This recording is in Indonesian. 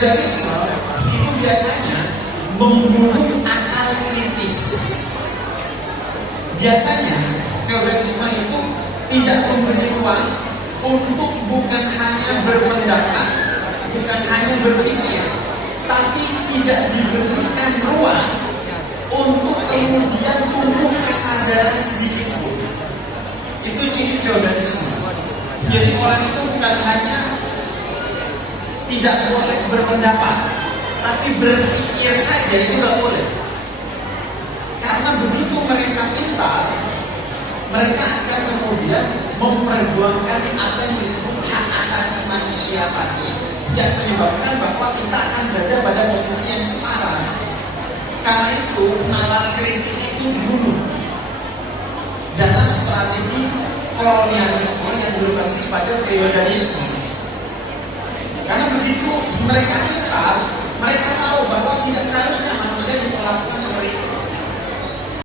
Feodalisme itu biasanya membunuh akal kritis. Biasanya feodalisme itu tidak memberi ruang untuk bukan hanya berpendapat, bukan hanya berpikir, tapi tidak diberikan ruang untuk kemudian tumbuh kesadaran sedikit pun. Itu ciri feodalisme. Jadi orang itu bukan hanya tidak boleh berpendapat, tapi berpikir saja itu tidak boleh. Karena begitu mereka pintar, mereka akan kemudian memperjuangkan apa yang disebut hak asasi manusia tadi, yang menyebabkan bahwa kita akan berada pada posisi yang setara. Karena itu nalar kritis itu dibunuh dalam strategi kolonialisme yang berbasis pada feodalisme. Karena begitu mereka